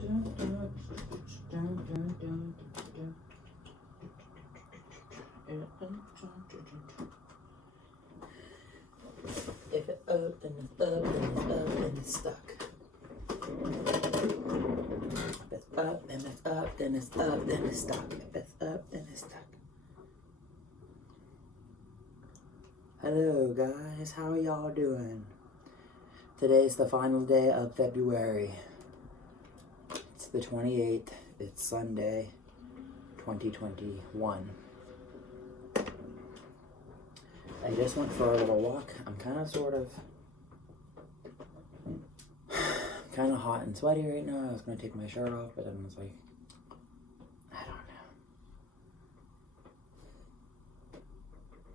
If it's up, then it's up, then it's up, then it's stuck. If it's up, then it's up, then it's up, then it's stuck. If it's up, then it's stuck. Hello guys, how are y'all doing? Today's the final day of February. It's the 28th. It's Sunday, 2021. I just went for a little walk. I'm kind of hot and sweaty right now. I was going to take my shirt off, but then I was like, I don't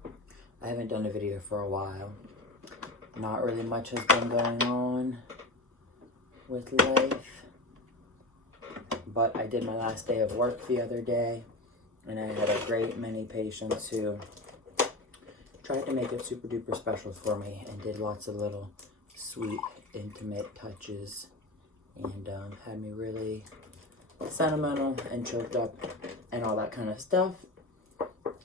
know. I haven't done a video for a while. Not really much has been going on with life. But I did my last day of work the other day, and I had a great many patients who tried to make it super duper special for me and did lots of little sweet, intimate touches and had me really sentimental and choked up and all that kind of stuff.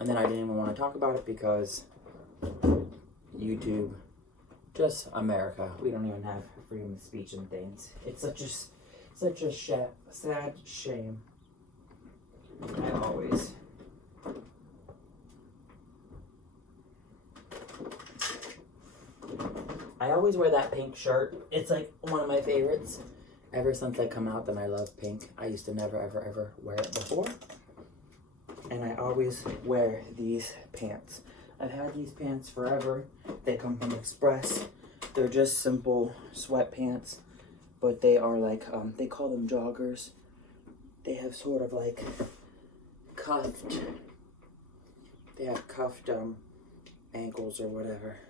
And then I didn't even want to talk about it because YouTube, just America, we don't even have freedom of speech and things. It's such a sad shame. I always wear that pink shirt. It's like one of my favorites. Ever since I come out, then I love pink. I used to never, ever, ever wear it before. And I always wear these pants. I've had these pants forever. They come from Express. They're just simple sweatpants, but they are like, they call them joggers. They have sort of like cuffed, they have cuffed ankles or whatever.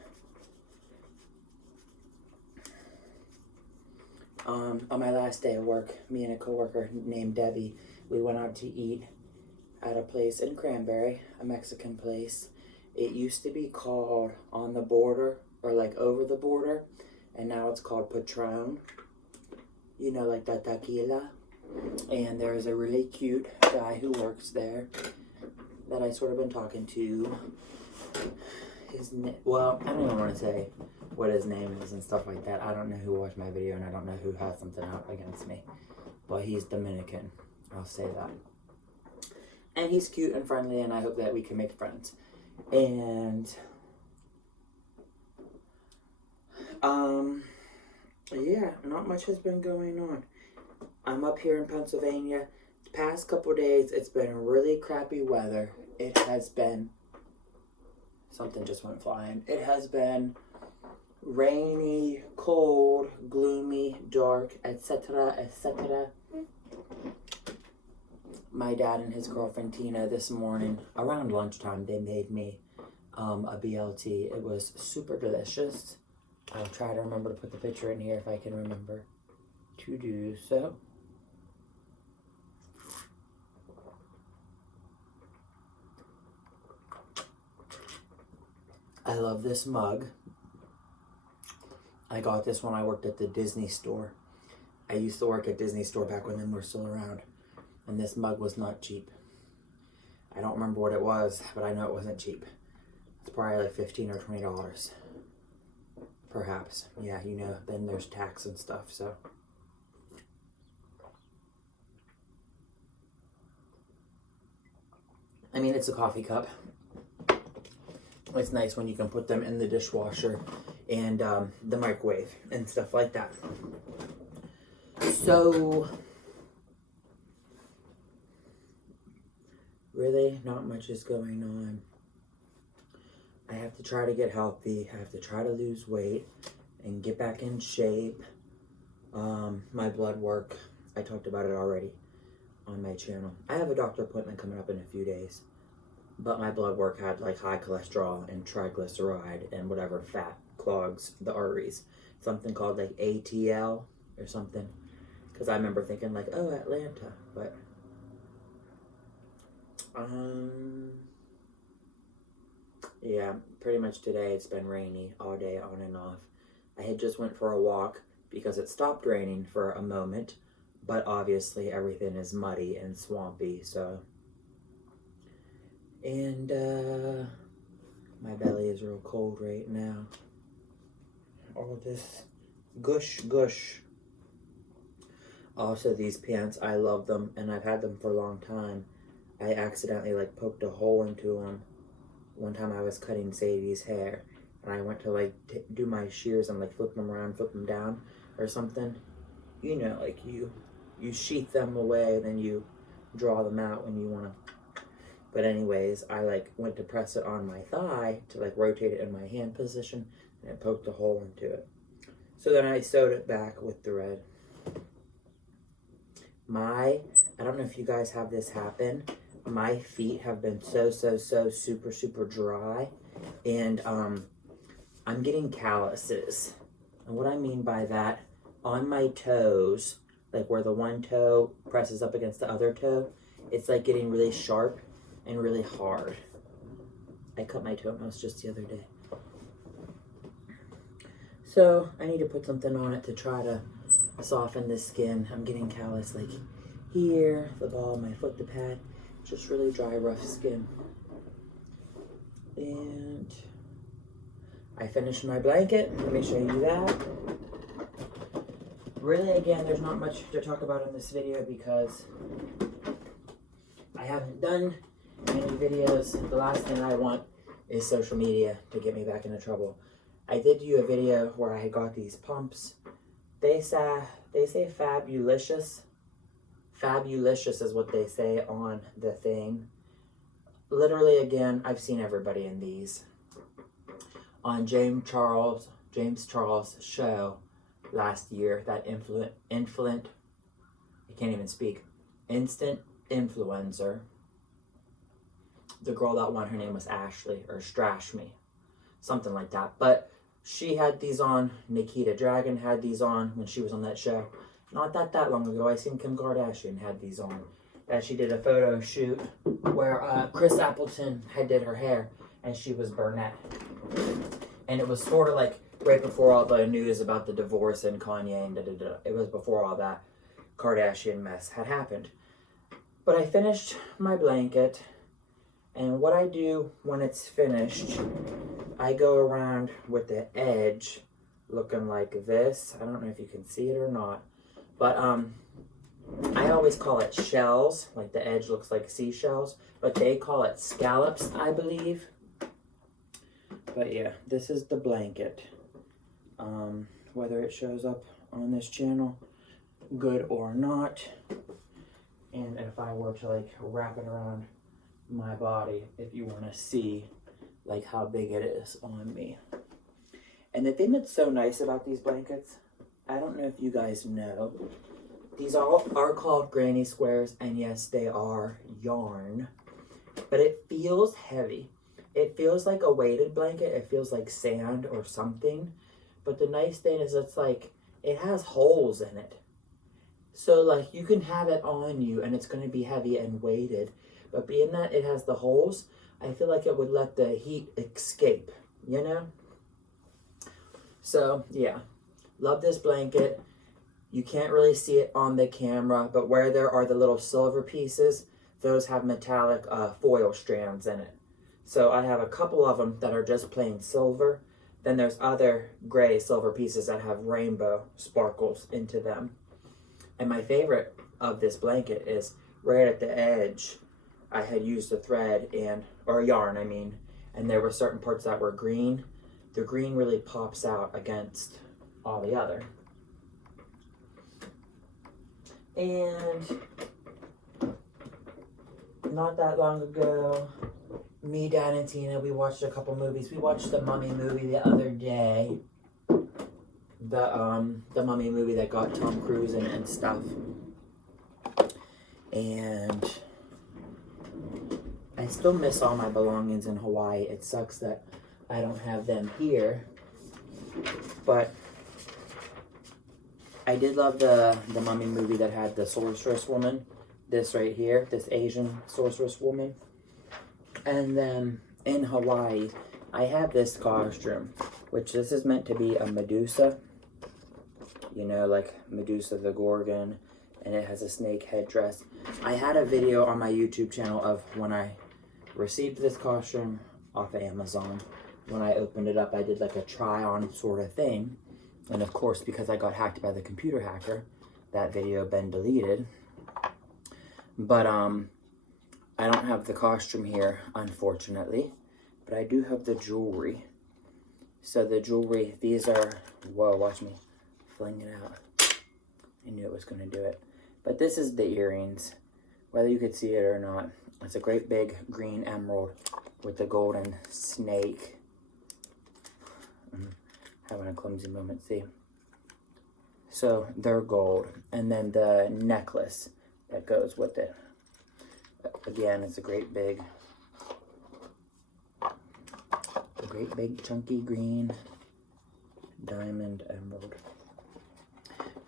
On my last day of work, me and a coworker named Debbie, we went out to eat at a place in Cranberry, a Mexican place. It used to be called On the Border, or like Over the Border, and now it's called Patron. You know, like that tequila. And there's a really cute guy who works there that I sort of been talking to. Well, I don't even want to say what his name is and stuff like that. I don't know who watched my video, and I don't know who has something out against me. But he's Dominican. I'll say that. And he's cute and friendly, and I hope that we can make friends. And yeah, not much has been going on. I'm up here in Pennsylvania. The past couple days, it's been really crappy weather. It has been, something just went flying. It has been rainy, cold, gloomy, dark, etc., etc. My dad and his girlfriend Tina this morning, around lunchtime, they made me a BLT. It was super delicious. I'll try to remember to put the picture in here if I can remember to do so. I love this mug. I got this when I worked at the Disney store. I used to work at Disney store back when they were still around. And this mug was not cheap. I don't remember what it was, but I know it wasn't cheap. It's probably like $15 or $20. Perhaps. Yeah, you know, then there's tax and stuff, so. I mean, it's a coffee cup. It's nice when you can put them in the dishwasher and the microwave and stuff like that. So, really, not much is going on. I have to try to get healthy. I have to try to lose weight and get back in shape. My blood work, I talked about it already on my channel. I have a doctor appointment coming up in a few days. But my blood work had like high cholesterol and triglyceride and whatever fat clogs the arteries. Something called like ATL or something. Because I remember thinking like, oh, Atlanta. But, yeah, pretty much today it's been rainy all day on and off. I had just went for a walk because it stopped raining for a moment. but obviously everything is muddy and swampy, so. And my belly is real cold right now. All this gush gush. Also, these pants, I love them, and I've had them for a long time. I accidentally like poked a hole into them one time. I was cutting Sadie's hair, and I went to like do my shears and like flip them around, flip them down or something. You know, like you sheath them away, then you draw them out when you want to. But anyways, I like went to press it on my thigh to like rotate it in my hand position, and I poked a hole into it. So then I sewed it back with thread. I don't know if you guys have this happen. My feet have been so super dry, and I'm getting calluses. And what I mean by that, on my toes, like where the one toe presses up against the other toe, it's like getting really sharp and really hard. I cut my toenails just the other day. So I need to put something on it to try to soften the skin. I'm getting callus like here, the ball of my foot, the pad, just really dry, rough skin. And I finished my blanket. Let me show you that. Really, again, there's not much to talk about in this video because I haven't done any videos. The last thing I want is social media to get me back into trouble. I did do a video where I got these pumps. They say Fabulicious. Fabulicious is what they say on the thing. Literally, again, I've seen everybody in these. On James Charles' show last year, that I can't even speak, instant influencer. The girl that won, her name was Ashley, or Strashme, something like that. But she had these on. Nikita Dragon had these on when she was on that show. Not that long ago, I seen Kim Kardashian had these on. And she did a photo shoot where Chris Appleton had did her hair, and she was brunette. And it was sort of like right before all the news about the divorce and Kanye and da-da-da. It was before all that Kardashian mess had happened. But I finished my blanket, and what I do when it's finished, I go around with the edge looking like this. I don't know if you can see it or not, but I always call it shells, like the edge looks like seashells, but they call it scallops, I believe. But yeah, this is the blanket. Whether it shows up on this channel, good or not. And if I were to like wrap it around my body, if you want to see like how big it is on me. And the thing that's so nice about these blankets, I don't know if you guys know, these all are called granny squares, and yes, they are yarn, but it feels heavy. It feels like a weighted blanket. It feels like sand or something. But the nice thing is it's like, it has holes in it. So like you can have it on you and it's going to be heavy and weighted. But being that it has the holes, I feel like it would let the heat escape, you know? So yeah, love this blanket. You can't really see it on the camera, but where there are the little silver pieces, those have metallic foil strands in it. So I have a couple of them that are just plain silver. Then there's other gray silver pieces that have rainbow sparkles into them. And my favorite of this blanket is right at the edge. I had used a thread or yarn, and there were certain parts that were green. The green really pops out against all the other. And not that long ago, me, Dad, and Tina, we watched a couple movies. We watched the Mummy movie the other day. The Mummy movie that got Tom Cruise in it and stuff. And I still miss all my belongings in Hawaii. It sucks that I don't have them here. But I did love the Mummy movie that had the sorceress woman. This right here, this Asian sorceress woman. And then in Hawaii, I have this costume, which this is meant to be a Medusa. You know, like Medusa the Gorgon and it has a snake headdress. I had a video on my YouTube channel of when I received this costume off of Amazon. When I opened it up, I did like a try on sort of thing. And of course, because I got hacked by the computer hacker, that video been deleted. But I don't have the costume here, unfortunately, but I do have the jewelry. So the jewelry, these are, whoa, watch me fling it out. I knew it was going to do it. But this is the earrings, whether you could see it or not. It's a great big green emerald with the golden snake. I'm having a clumsy moment, see? So they're gold. And then the necklace that goes with it. Again, it's a great big chunky green diamond emerald.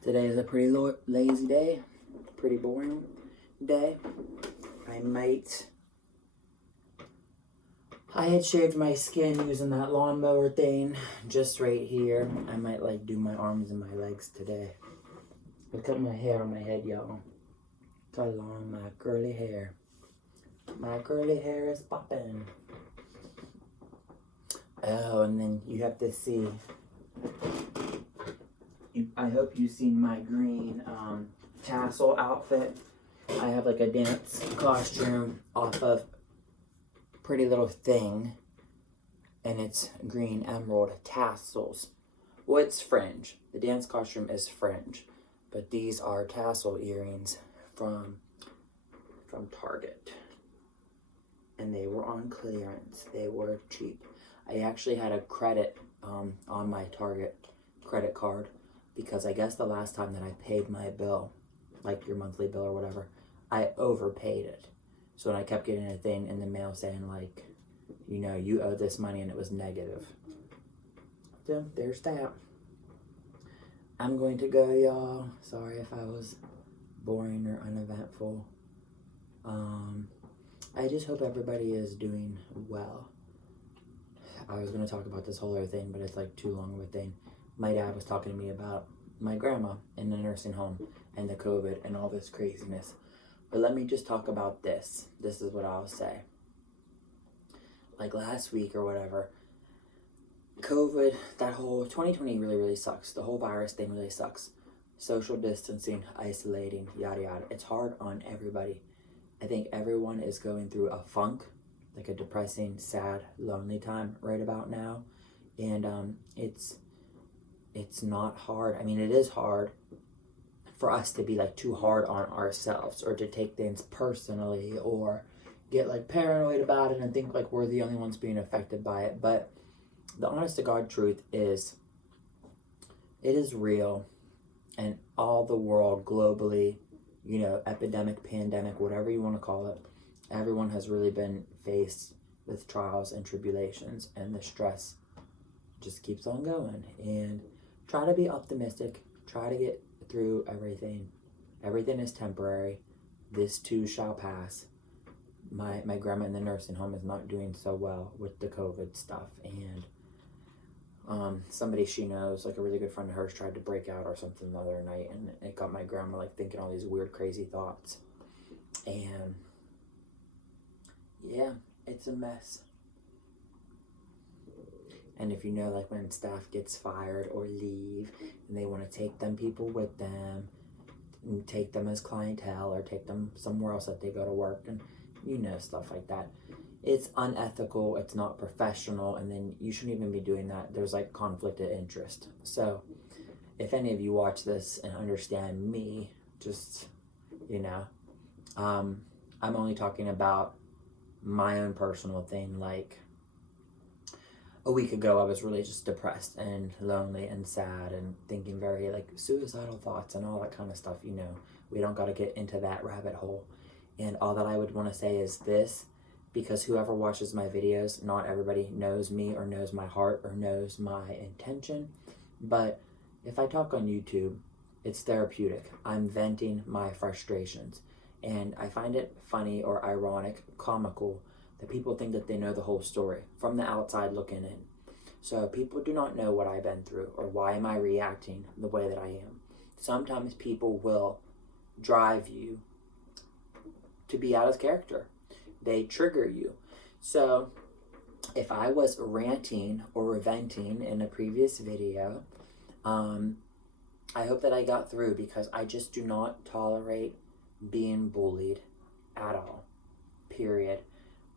Today is a pretty lazy day, pretty boring day. I had shaved my skin using that lawnmower thing just right here. I might like do my arms and my legs today. Look at my hair on my head, y'all. Look how long my curly hair. My curly hair is popping. Oh, and then you have to see. I hope you've seen my green tassel outfit. I have like a dance costume off of Pretty Little Thing, and it's green emerald tassels. Well, it's fringe. The dance costume is fringe, but these are tassel earrings from Target, and they were on clearance. They were cheap. I actually had a credit on my Target credit card, because I guess the last time that I paid my bill, like your monthly bill or whatever, I overpaid it. So when I kept getting a thing in the mail saying like, you know, you owe this money, and it was negative. So there's that. I'm going to go, y'all. Sorry if I was boring or uneventful. I just hope everybody is doing well. I was going to talk about this whole other thing, but it's like too long of a thing. My dad was talking to me about my grandma in the nursing home and the COVID and all this craziness. But let me just talk about this. This is what I'll say. Like last week or whatever, COVID, that whole 2020 really sucks. The whole virus thing really sucks. Social distancing, isolating, yada yada. It's hard on everybody. I think everyone is going through a funk, like a depressing, sad, lonely time right about now. And it's not hard. I mean, it is hard for us to be like too hard on ourselves, or to take things personally, or get like paranoid about it and think like we're the only ones being affected by it. But the honest to God truth is, it is real, and all the world globally, you know, epidemic, pandemic, whatever you want to call it, everyone has really been faced with trials and tribulations, and the stress just keeps on going. And try to be optimistic, try to get through everything. Everything is temporary. This too shall pass. My grandma in the nursing home is not doing so well with the COVID stuff, and somebody she knows, like a really good friend of hers, tried to break out or something the other night, and it got my grandma like thinking all these weird, crazy thoughts. And yeah, it's a mess. And if you know, like when staff gets fired or leave, and they want to take them people with them, and take them as clientele, or take them somewhere else that they go to work, and you know, stuff like that. It's unethical, it's not professional, and then you shouldn't even be doing that. There's like conflict of interest. So if any of you watch this and understand me, just, you know, I'm only talking about my own personal thing. Like a week ago, I was really just depressed and lonely and sad and thinking very like suicidal thoughts and all that kind of stuff. You know, we don't got to get into that rabbit hole. And all that I would want to say is this, because whoever watches my videos, not everybody knows me or knows my heart or knows my intention. But if I talk on YouTube, it's therapeutic. I'm venting my frustrations. And I find it funny or ironic, comical, that people think that they know the whole story from the outside looking in. So people do not know what I've been through, or why am I reacting the way that I am. Sometimes people will drive you to be out of character. They trigger you. So if I was ranting or venting in a previous video, I hope that I got through, because I just do not tolerate being bullied at all. Period.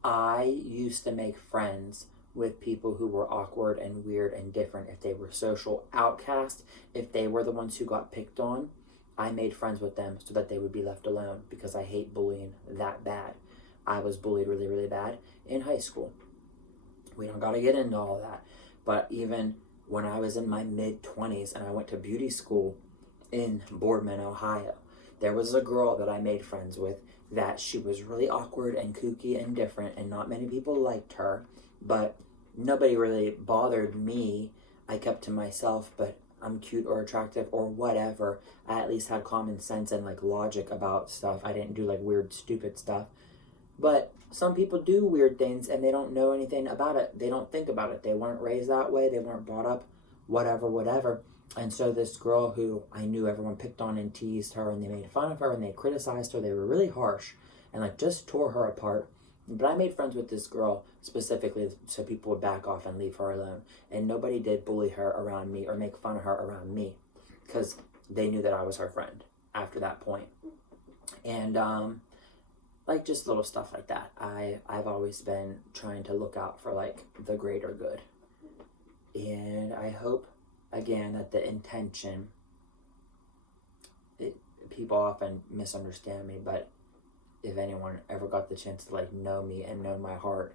I used to make friends with people who were awkward and weird and different. If they were social outcasts, if they were the ones who got picked on, I made friends with them so that they would be left alone, because I hate bullying that bad. I was bullied really, really bad in high school. We don't gotta get into all that. But even when I was in my mid-20s and I went to beauty school in Boardman, Ohio, there was a girl that I made friends with that she was really awkward and kooky and different, and not many people liked her, but nobody really bothered me. I kept to myself, but I'm cute or attractive or whatever. I at least had common sense and like logic about stuff. I didn't do like weird, stupid stuff. But some people do weird things and they don't know anything about it. They don't think about it. They weren't raised that way. They weren't brought up, whatever. And so this girl who I knew everyone picked on and teased her, and they made fun of her and they criticized her. They were really harsh and like just tore her apart. But I made friends with this girl specifically so people would back off and leave her alone. And nobody did bully her around me or make fun of her around me, because they knew that I was her friend after that point. And like just little stuff like that. I've always been trying to look out for like the greater good. And I hope, again, that the intention, people often misunderstand me, but if anyone ever got the chance to like know me and know my heart,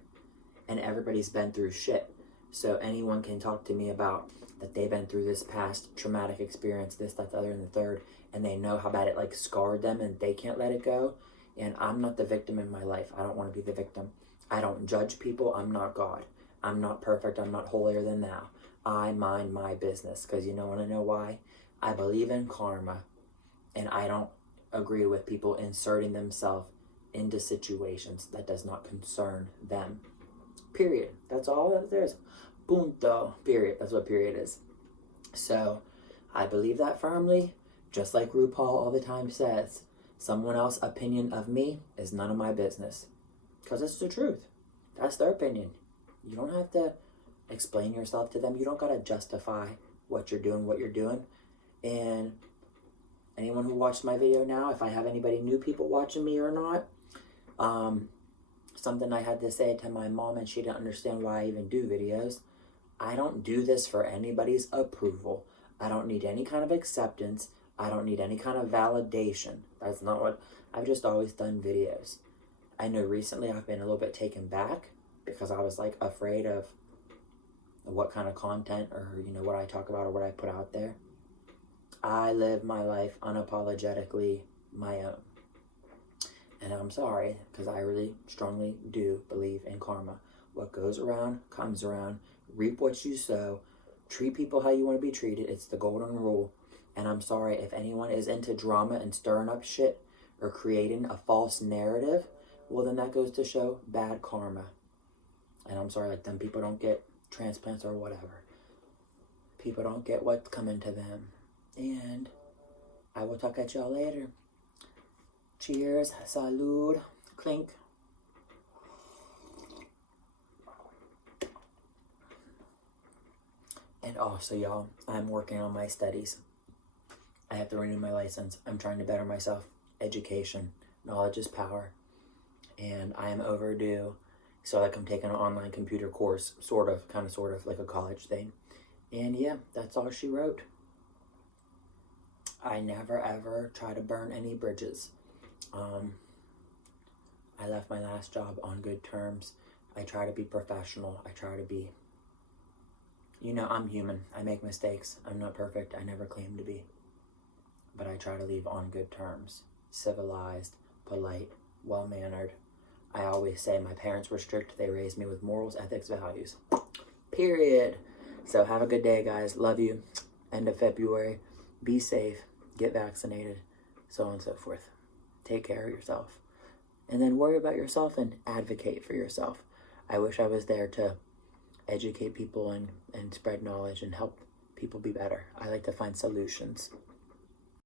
and everybody's been through shit, so anyone can talk to me about that they've been through this past traumatic experience, this, that, the other, and the third, and they know how bad it like scarred them and they can't let it go. And I'm not the victim in my life. I don't want to be the victim. I don't judge people. I'm not God. I'm not perfect. I'm not holier than thou. I mind my business, because you want to know why? I believe in karma, and I don't agree with people inserting themselves into situations that does not concern them. Period. That's all that there is. Punto. Period. That's what period is. So I believe that firmly, just like RuPaul all the time says. Someone else's opinion of me is none of my business, because it's the truth. That's their opinion. You don't have to explain yourself to them. You don't got to justify what you're doing. And anyone who watched my video now, if I have anybody new people watching me or not, something I had to say to my mom, and she didn't understand why I even do videos. I don't do this for anybody's approval. I don't need any kind of acceptance. I don't need any kind of validation. That's not what, I've just always done videos. I know recently I've been a little bit taken back, because I was like afraid of what kind of content or what I talk about or what I put out there. I live my life unapologetically my own. And I'm sorry, because I really strongly do believe in karma. What goes around comes around. Reap what you sow. Treat people how you want to be treated. It's the golden rule. And I'm sorry if anyone is into drama and stirring up shit or creating a false narrative, well, then that goes to show bad karma. And I'm sorry, like, them people don't get transplants or whatever. People don't get what's coming to them. And I will talk at y'all later. Cheers, salud, clink. And also, y'all, I'm working on my studies. I have to renew my license. I'm trying to better myself. Education. Knowledge is power. And I am overdue. So like I'm taking an online computer course, sort of, like a college thing. And yeah, that's all she wrote. I never ever try to burn any bridges. I left my last job on good terms. I try to be professional. I try to be, I'm human. I make mistakes. I'm not perfect. I never claim to be. But I try to leave on good terms. Civilized, polite, well-mannered. I always say my parents were strict. They raised me with morals, ethics, values. Period. So have a good day, guys. Love you. End of February. Be safe. Get vaccinated. So on and so forth. Take care of yourself. And then worry about yourself and advocate for yourself. I wish I was there to educate people and spread knowledge and help people be better. I like to find solutions.